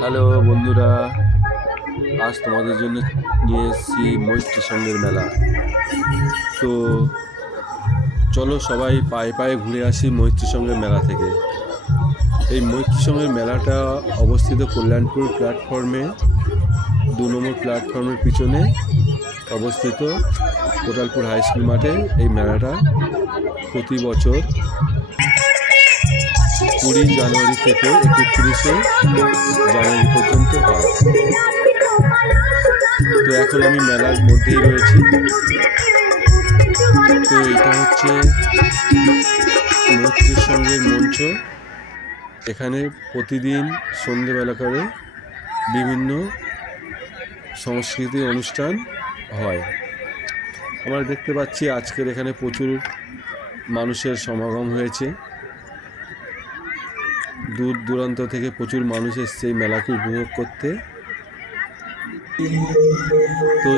Hello বন্ধুরা, আজ তোমাদের জন্য নিয়ে এসেছি মৈত্রী সঙ্গের মেলা। তো চলো সবাই পায়ে পায়ে ঘুরে আসি মৈত্রী সঙ্গের মেলা থেকে। এই মৈত্রী সঙ্গের মেলাটা অবস্থিত কল্যাণপুর প্ল্যাটফর্মে, 2 নম্বর প্ল্যাটফর্মের পিছনে অবস্থিত কোটালপুর হাই স্কুল মাঠে। এই মেলাটা প্রতি বছর 20 জানুয়ারি থেকে 31শে জানুয়ারি পর্যন্ত হয়। তো এখন আমি মেলার মধ্যেই রয়েছি। তো এটা হচ্ছে মৈত্রী সঙ্গের মঞ্চ। এখানে প্রতিদিন সন্ধেবেলা করে বিভিন্ন সাংস্কৃতিক অনুষ্ঠান হয়। আমরা দেখতে পাচ্ছি আজকের এখানে প্রচুর মানুষের সমাগম হয়েছে। দূর দূরান্ত থেকে প্রচুর মানুষ এসছে এই মেলাকে উপভোগ করতে। তো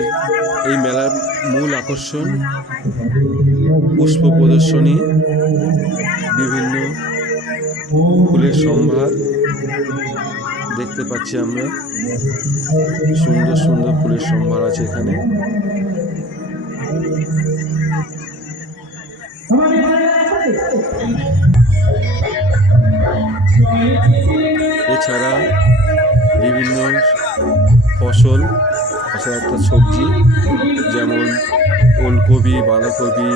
এই মেলার মূল আকর্ষণ পুষ্প প্রদর্শনী, বিভিন্ন ফুলের সম্ভার দেখতে পাচ্ছি আমরা। সুন্দর সুন্দর ফুলের সম্ভার আছে এখানে। এছাড়া বিভিন্ন ফসল অর্থাৎ সবজি, যেমন ওলকপি, বাঁধাকপি,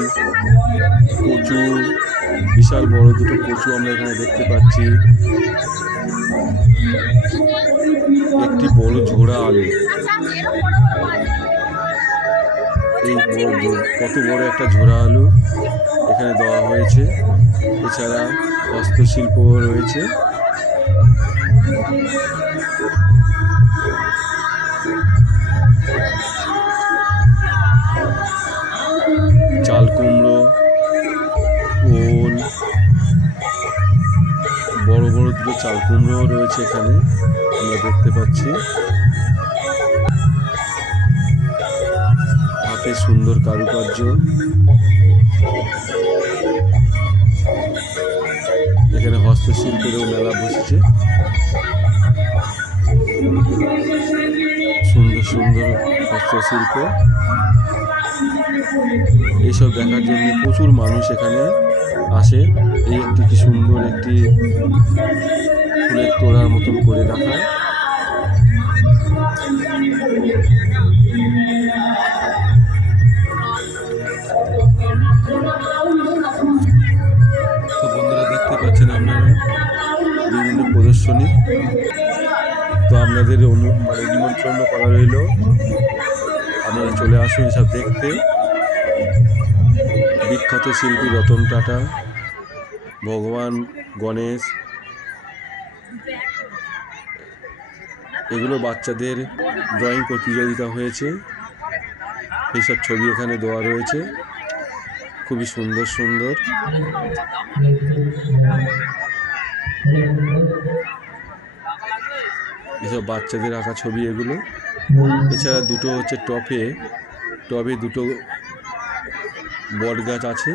কচু, বিশাল বড় দুটো কচু আমরা এখানে দেখতে পাচ্ছি। একটি বড় ঝোড়া আলু, এই কত বড় একটা ঝোড়া আলু এখানে দেওয়া হয়েছে। এছাড়া হস্তশিল্প রয়েছে। চাল কুমড়ো, ওল, বড় বড় দুটো চাল কুমড়ো রয়েছে এখানে আমরা দেখতে পাচ্ছি। হাতে সুন্দর কারুকার্য। এখানে হস্তশিল্পেরও মেলা বসেছে। সুন্দর সুন্দর হস্তশিল্প, এইসব দেখার জন্য প্রচুর মানুষ এখানে আসে। এই একটি কি সুন্দর একটি ফুলের তোড়ার মতন করে রাখা। তো বন্ধুরা দেখতে পাচ্ছেন আপনারা বিভিন্ন প্রদর্শনী। তো আপনাদের নিমন্ত্রণ করা রইল, আপনারা চলে আসুন এসব দেখতে। বিখ্যাত শিল্পী রতন টাটা, ভগবান গণেশ, এগুলো বাচ্চাদের ড্রয়িং প্রতিযোগিতা হয়েছে। এইসব ছবি এখানে দেওয়া রয়েছে, খুবই সুন্দর সুন্দর। এসব বাচ্চাদের আঁকা ছবি এগুলো। এছাড়া দুটো হচ্ছে টবে দুটো বট গাছ আছে।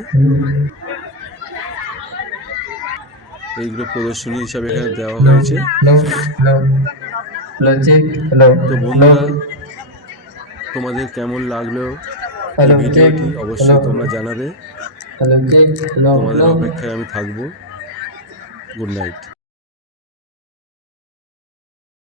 এইগুলো প্রদর্শনী হিসাবে এখানে দেওয়া হয়েছে। তো বন্ধুরা, তোমাদের কেমন লাগলো এই ভিডিওটি অবশ্যই তোমরা জানাবে। তোমাদের অপেক্ষায় আমি থাকবো। Good night.